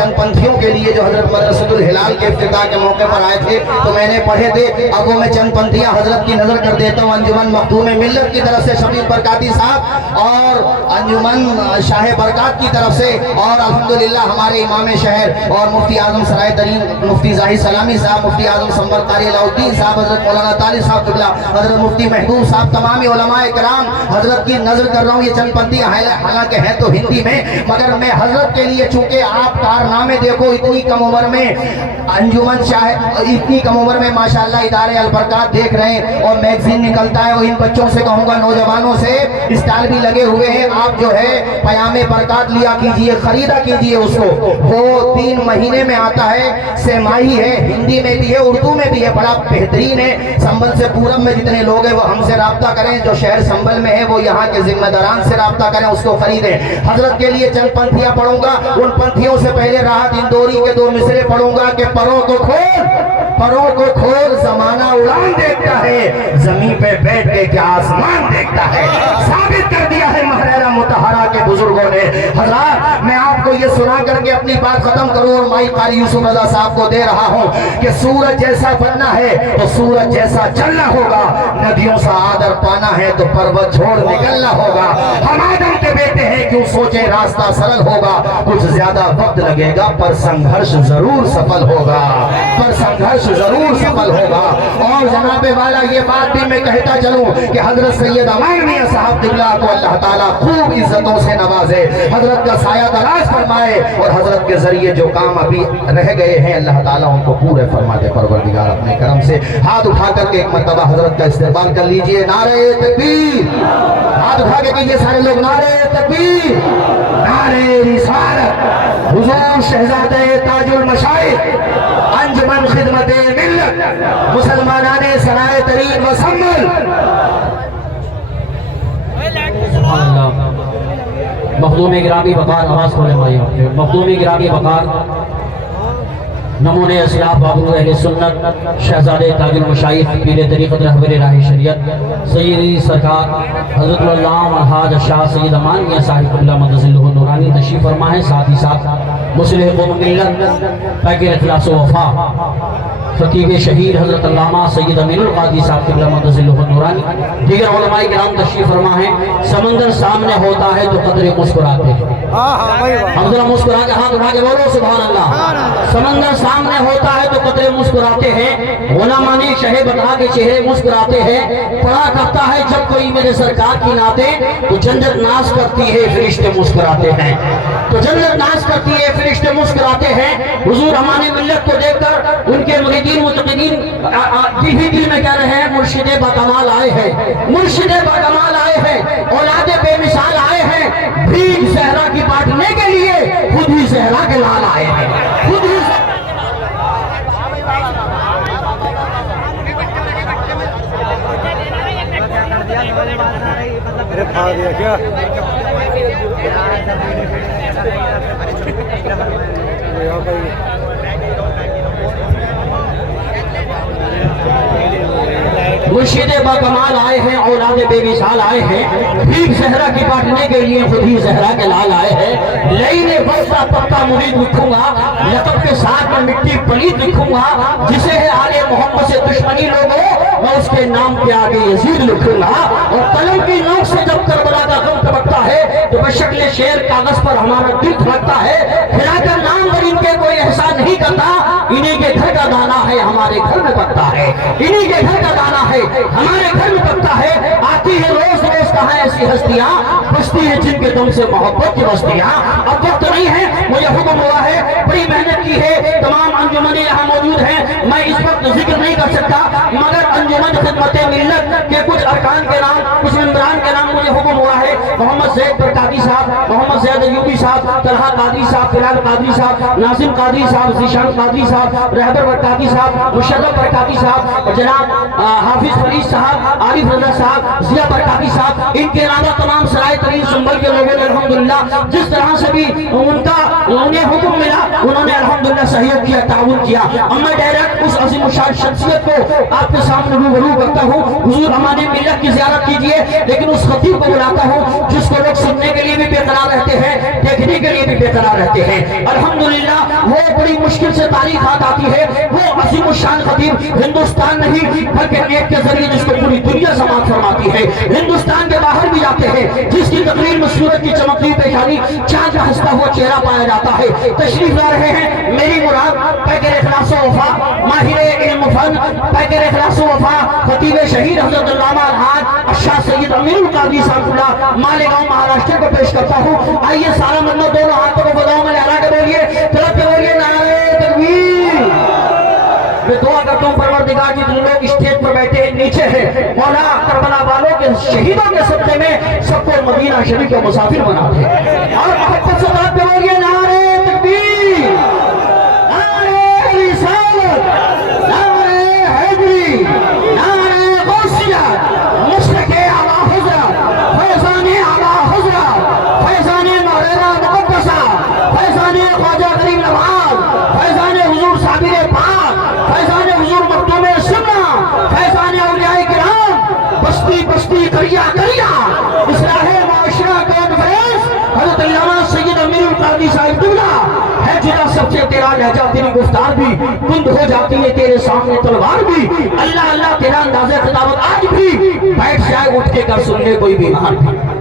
पंथियों के लिए जो हजरत मदरसतुल हिलाल के इफ्तिताह के मौके पर आए थे तो मैंने पढ़े थे। अब वो मैं चंद पंथियां हजरत की नजर कर देता हूँ। अंजुमन मखदूम मिल्लत की तरफ से शफीक बरकाती साहब और अंजुमन शाह बरकात की तरफ से और अल्हम्दुलिल्लाह हमारे इमाम शहर और मुफ्ती आजम सराय तरीन मुफ्ती जाहिद सलामी साहब, मुफ्ती आजम संबर कारी अलाउद्दीन साहब, हजरत मौलाना तालिब साहब क़िबला, हजरत मुफ्ती महबूब साहब, तमामी उलमाए किराम हजरत की नजर कर रहा हूँ। ये चंद पंथियां हालांकि है तो हिंदी में, मगर मैं हजरत के लिए चूंकि आप कारनामे देखो इतनी कम उम्र में अंजुमन शाह, इतनी कम उम्र में माशाअल्लाह इदारे अल बरकात देख रहे हैं और मैगजीन निकलता है। और इन बच्चों से कहूँगा, नौजवानों से, स्टॉल भी लगे हुए हैं, आप जो है पयामे बरकात लिया कीजिए, खरीदा कीजिए उसको। वो 3 महीने में आता है, सेमाही है, हिंदी में भी है, उर्दू में भी है, बड़ा बेहतरीन है। संभल से पूरब में जितने लोग हैं वो हमसे राब्ता करें, जो शहर संभल में है वो यहाँ के जिम्मेदारान से राब्ता करें, उसको खरीदें। हजरत के लिए चंद पंथियां पढ़ूंगा, उन पंथियों से पहले राहत इंदौरी के 2 मिसरे पढ़ूंगा कि परों को खोल जमाना उड़ान देखता है, जमीन पे बैठ के क्या आसमान देखता है। साबित कर दिया है महरेरा मुतहरा के बुजुर्गों ने। हजरात, मैं आपको ये सुना करके अपनी बात खत्म करूं और माई कारी यूसुफ रजा साहब को दे रहा हूं कि सूरज जैसा बनना है तो सूरज जैसा चलना होगा, नदियों सा आदर पाना है तो पर्वत छोड़ निकलना होगा। हम आदम के बेटे हैं, क्यों सोचे रास्ता सरल होगा, कुछ ज्यादा वक्त लगेगा पर संघर्ष जरूर सफल होगा, पर संघर्ष जरूर सफल होगा। और जनाबे वाला ये बात भी मैं कहता चलूं कि हजरत सैयद अमान मियां साहब क़िबला को अल्लाह ताला खूब इज्जतों से नवाजे, हजरत का साया दराज फरमाए और हजरत के जरिए जो काम अभी रह गए हैं अल्लाह ताला उनको पूरे फरमा दे परवरदिगार अपने करम से। हाथ उठा करके एक मर्तबा हजरत का इस्तेमाल कर लीजिए। नारे तकबीर, हाथ उठा के कीजिए सारे लोग, नारे तकबीर, नारे रिसालत, हुजूर शहजादे ताजुल मशाइख, अंजुमन खिदमत मिल्लत, मुसलमानाने सराय तरीन व संभल। मखदूम गिरामी वकार, आवाज खोले भाई, मखदूम गिरामी वकार नमूने असलाफ बाबू अहले सुन्नत शहजादे ताजुल मशाइख पीर तरीक़त रहबर राह शरीयत सैयदी सरकार हज़रत अल्लामा हाज शाह सैयद अमान मियां साहिब क़िबला मदज़िल्लुहु नूरानी तशरीफ़ फरमा है। साथ ही साथ मुस्लिह कौम मिल्लत पैकिर इखलास व वफ़ा ख़तीब शहीद हज़रत अल्लामा सैयद अमीनुल क़ादी साहब क़िबला मदज़िल्लुहु नूरानी, दीगर उलमाए किराम तशरीफ़ फरमा है। समंदर सामने होता है तो कतरे मुस्कुराते हैं। हम जरा मुस्कुरा के हाथ उठा के बोलो सुभान अल्लाह। समंदर सामने होता है तो कतरे मुस्कुराते हैं, उलमा ने शहे बता के चेहरे मुस्कुराते हैं। पढ़ा करता है जब कोई मेरे सरकार की नाते तो जन्नत नाश करती है, फरिश्ते मुस्कुराते हैं, तो जन्नत नाश करती है, फरिश्ते मुस्कुराते हैं। हुजूर हमारे मिल्लत को देखकर उनके मुरीदीन मुतक़ीदीन दिल में कह रहे हैं, मुर्शिदे बाकमाल आए हैं, मुर्शिदे बाकमाल आए हैं, औलादे बेमिसाल आए हैं, भीख सहरा की बांटने के लिए खुद ही सहरा के लाल आए हैं, खुद ही खा दिया क्या? मुर्शिदे बाकमाल आए हैं, औलादे बेमिसाल आए हैं, भीख सहरा की बांटने के लिए खुद ही सहरा के लाल आए हैं। लईने बस्ता पक्का मुरीद लिखूंगा, लक़ब के साथ में मिट्टी पलीद लिखूंगा, जिसे है आले मोहम्मद से दुश्मनी लोगों मैं उसके नाम पे आगे यजीद लिखूंगा। और कलम की नोक से जब करबला का गम टपकता है तो बशक्ल शेर कागज पर हमारा दिल धड़कता है। खिलाकर नाम पर इनके कोई एहसान नहीं करता, इन्हीं के घर का दाना है हमारे घर में पकता है, इन्हीं के घर का दाना है हमारे घर में पकता है। आती है रोज रोज कहाँ ऐसी हस्तियां, बसती है जिनके दम से मोहब्बत की बस्तियां। अब वक्त नहीं है, मुझे हुक्म हुआ है, बड़ी मेहनत की है, तमाम अंजुमने यहाँ मौजूद हैं, मैं इस वक्त जिक्र नहीं कर सकता, मगर अंजुमन खिदमत मिल्लत के कुछ अरकान के नाम, कुछ मेंबरान के नाम मुझे हुक्म हुआ है। मोहम्मद ज़ैद बरकाती साहब, मोहम्मद ज़ैद अयूबी साहब, तलहा कादरी साहब, फिलाल कादरी साहब, नासिम कादरी साहब, ज़ीशान कादरी साहब, रहबर बरकाती साहब, मुशर्रफ बरकाती साहब, जनाब हाफिज फरीद साहब, आरिफ रजा साहब, जिया बरकाती साहब, इनके अलावा तमाम सराय तरीन संभल के लोगों ने अल्हम्दुलिल्लाह जिस तरह से भी उन्हें हुक्म मिला उन्होंने अल्हम्दुलिल्लाह सहयोग किया, ताउन किया। अब मैं डायरेक्ट उस अज़ीम शान शख्सियत को आपके सामने रूबरू करता हूँ। हुजूर हमारे मिल्लत की ज़ियारत कीजिए, लेकिन उस खतीब को बुलाता हूँ जिसको लोग सुनने के लिए भी बेकरार रहते हैं, देखने के लिए भी बेकरार रहते हैं। अल्हम्दुलिल्लाह वो बड़ी मुश्किल से तारीख हाथ आती है, वो अजीम शान खतीब हिंदुस्तान नहीं बल्कि नेट के जरिए जिसको पूरी दुनिया समाप्त फरमाती है, हिंदुस्तान के बाहर भी जाते हैं, जिसकी तकरीर में सूरज की चमकती पेशानी, चांद का हंसता हुआ चेहरा पाया जाता है। तशरीफ ला रहे हैं मेरी मुराद पैकर इखलास व वफा, माहिर इल्म फन, पैकर इखलास व वफा, खतीब शहीद हज़रत अल्लामा अलहाज अशाह सैयद अमीरुल कादरी साहब मालेगांव महाराष्ट्र को पेश करता हूँ। आइए सारा मन्नत दोनों हाथों को बजाओ में लहरा के बोलिए, तरफ के बोलिए नारे तकबीर। मैं दुआ करता हूँ परवरदिगार जितने लोग स्टेज पर बैठे हैं नीचे हैं, मौला करबला वालों के शहीदों के सदक़े में सबको मदीना शरीफ के मुसाफिर बना दे। और मोहब्बत से तरफ के बोलिए नारे तकबीर, नारे रिसालत, नारे हैदरी, नारे गौसिया, मुस्तके आला हुज़रत, फैज़ाने आला हुज़रत, फैज़ाने मौलाना मुक़द्दसा, फैज़ाने ख्वाजा गरीब नवाज, फैज़ाने हुज़ूर साबिर पाक, फैज़ाने हुज़ूर मखदूम सुन्ना, फैज़ाने औलियाए किराम, बस्ती बस्ती करिया करिया, इस्लाहे माशरा कॉन्फ्रेंस हज़रत अल्लामा सैयद अमीरुल कादरी साहिब क़िबला है जिला सबसे तेरा लहजा तेरी गुफ्तार भी कुंद हो जाती है तेरे सामने तलवार भी, अल्लाह अल्लाह तेरा अंदाज़े खिताबत आज भी बैठ जाए उठ के कर सुन ले कोई बीमार भी।